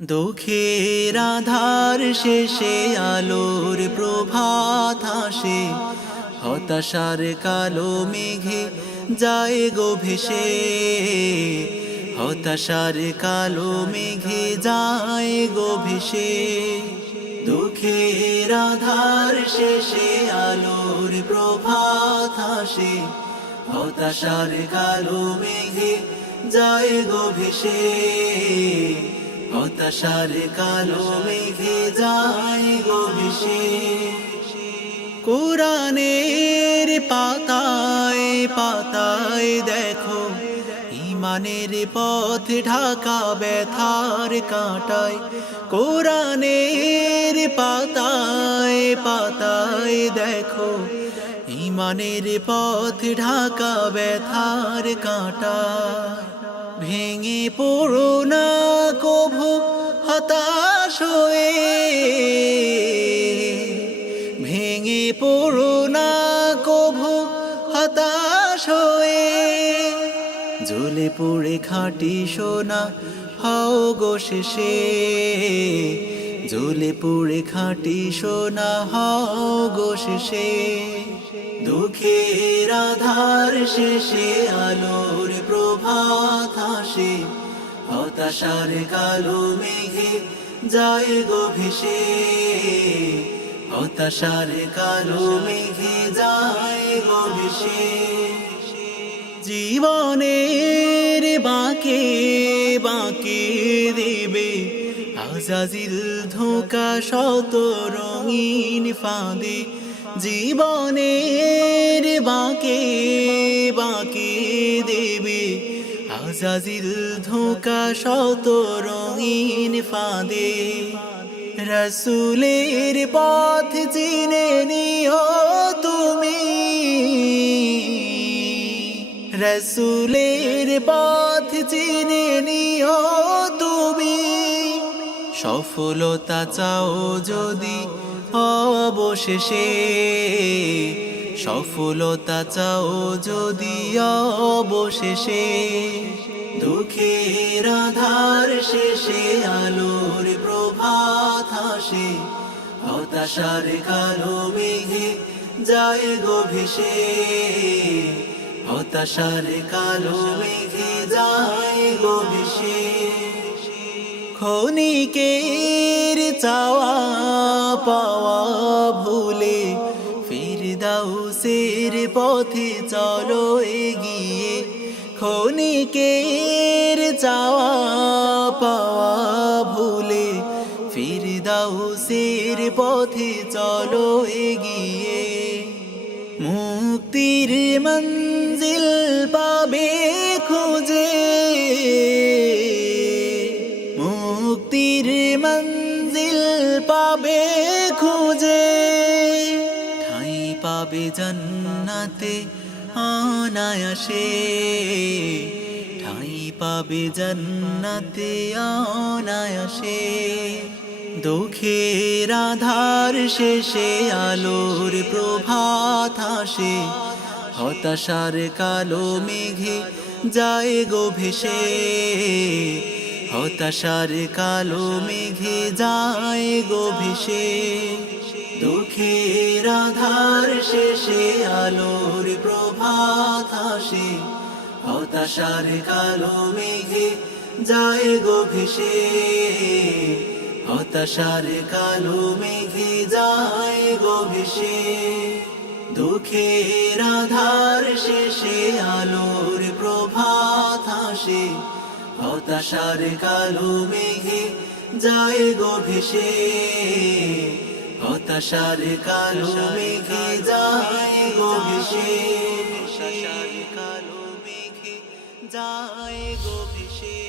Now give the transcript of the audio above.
দুঃখের আধার শেষে আলোর প্রভাত আসে, হতাশার কালো মেঘে যায় গো ভেসে, হতাশার কালো মেঘে যায় গো ভেসে। দুঃখের আধার শেষে আলোর প্রভাত আসে, হতাশার কালো মেঘে যায় গো ভেসে, হতাশার কালো মেঘে যায় গো ভেসে। কোরআনের পাতায় পাতায় দেখো ইমানের পথ ঢাকা ব্যথার কাঁটায়। কোরআনের পাতায় পাতায় দেখো ইমানের পথ ঢাকা ব্যথার কাঁটায়। ভেঙে পড়ো না কভু হতাশ হয়ে, ভেঙে পড়ো না কভু হতাশ হয়ে। জ্বলে পুড়ে খাঁটি সোনা হও গো শেষে, জ্বলে পুড়ে খাঁটি সোনা হও গো শেষে। দুঃখের আধার শেষে আলোর প্রভাত আসে, হতাশার কালো মেঘে যায় গো ভেসে, হতাশার কালো মেঘে যায় গো ভেসে। জীবনের বাঁকে বাঁকে দেবে আজাজিল ধোঁকা শত রঙিন ফাঁদে। জীবনের বাঁকে বাঁকে দেবে আজাজিল ধোঁকা শত রঙিন ফাঁদে। রসুলের পথ চিনে নিও তুমি, রসুলের পথ চিনে নিও তুমি। সফলতা চাও যদি অবশেষে, সফলতা চাও যদি অবশেষে। দুঃখের আধার শেষে আলোর প্রভাত আসে, হতাশার কালো মেঘে যায় গো ভেসে, হতাশার কালো মেঘে যায় গো ভেসে। ক্ষণিকের চাওয়া পাওয়া ভুলে ফিরদাউসের পথে চলো এগিয়ে। ক্ষণিকের চাওয়া পাওয়া ভুলে ফিরদাউসের পথে চলো এগিয়ে। মুক্তির মঞ্জিল পাবে খুঁজে, মুক্তির মঞ্জিল পাবে খুঁজে। ঠাঁই পাবে জান্নাতে অনায়াসে, ঠাঁই পাবে জান্নাতে অনায়াসে। দুঃখের আধার শেষে আলোর প্রভাত আসে, হতাশার কালো মেঘে যায় গো ভেসে, হতাশার কালো মেঘে যায় গো ভেসে। দুঃখের আধার শেষে আলোর প্রভাত আসে, হতাশার কালো মেঘে যায় গো ভেসে, হতাশার কালো মেঘে যায় গো ভেসে। দুঃখের আধার শেষে আলোর প্রভাত আসে, হতাশার কালো মেঘে যায় গো ভেসে, হতাশার কালো মেঘে যায় গো ভেসে, হতাশার কালো মেঘে যায় গো ভেসে।